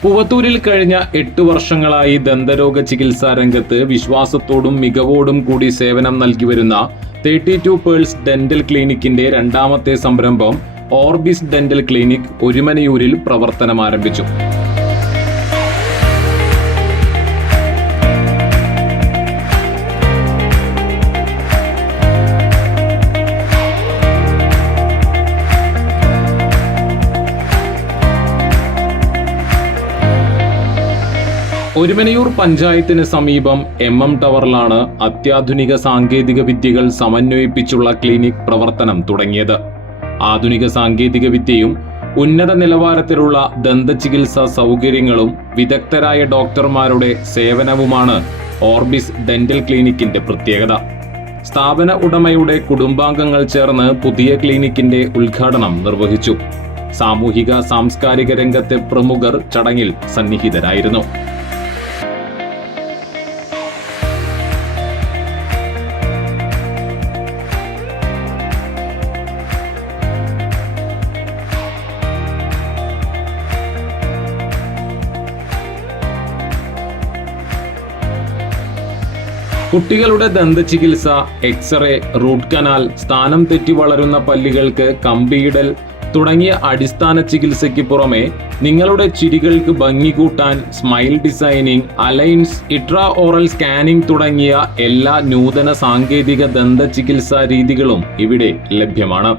പൂവത്തൂരിൽ കഴിഞ്ഞ 8 വർഷങ്ങളായി ദന്തരോഗ ചികിത്സാ രംഗത്ത് വിശ്വാസത്തോടും മികവോടും കൂടി സേവനം നൽകി വരുന്ന 32 പേൾസ് ഡെന്റൽ ക്ലിനിക്കിന്റെ രണ്ടാമത്തെ സംരംഭം ഓർബിസ് ഡെന്റൽ ക്ലിനിക് ഒരുമനയൂരിൽ പ്രവർത്തനം ആരംഭിച്ചു. ഒരുമനയൂർ പഞ്ചായത്തിന് സമീപം MM ടവറിലാണ് അത്യാധുനിക സാങ്കേതിക വിദ്യകൾ സമന്വയിപ്പിച്ചുള്ള ക്ലിനിക് പ്രവർത്തനം തുടങ്ങിയത്. ആധുനിക സാങ്കേതിക വിദ്യയും ഉന്നത നിലവാരത്തിലുള്ള ദന്തചികിത്സാ സൗകര്യങ്ങളും വിദഗ്ധരായ ഡോക്ടർമാരുടെ സേവനവുമാണ് ഓർബിസ് ഡെന്റൽ ക്ലിനിക്കിന്റെ പ്രത്യേകത. സ്ഥാപന ഉടമയുടെ കുടുംബാംഗങ്ങൾ ചേർന്ന് പുതിയ ക്ലിനിക്കിന്റെ ഉദ്ഘാടനം നിർവഹിച്ചു. സാമൂഹിക സാംസ്കാരിക രംഗത്തെ പ്രമുഖർ ചടങ്ങിൽ സന്നിഹിതരായിരുന്നു. കുട്ടികളുടെ ദന്തചികിത്സ, എക്സ്റേ, റൂട്ട് കനാൽ, സ്ഥാനം തെറ്റി വളരുന്ന പല്ലുകൾക്ക് കമ്പിയിടൽ തുടങ്ങിയ അടിസ്ഥാന ചികിത്സയ്ക്ക് പുറമെ നിങ്ങളുടെ ചിരികൾക്ക് ഭംഗി കൂട്ടാൻ smile designing, aligns, intra oral scanning തുടങ്ങിയ എല്ലാ നൂതന സാങ്കേതിക ദന്തചികിത്സാ രീതികളും ഇവിടെ ലഭ്യമാണ്.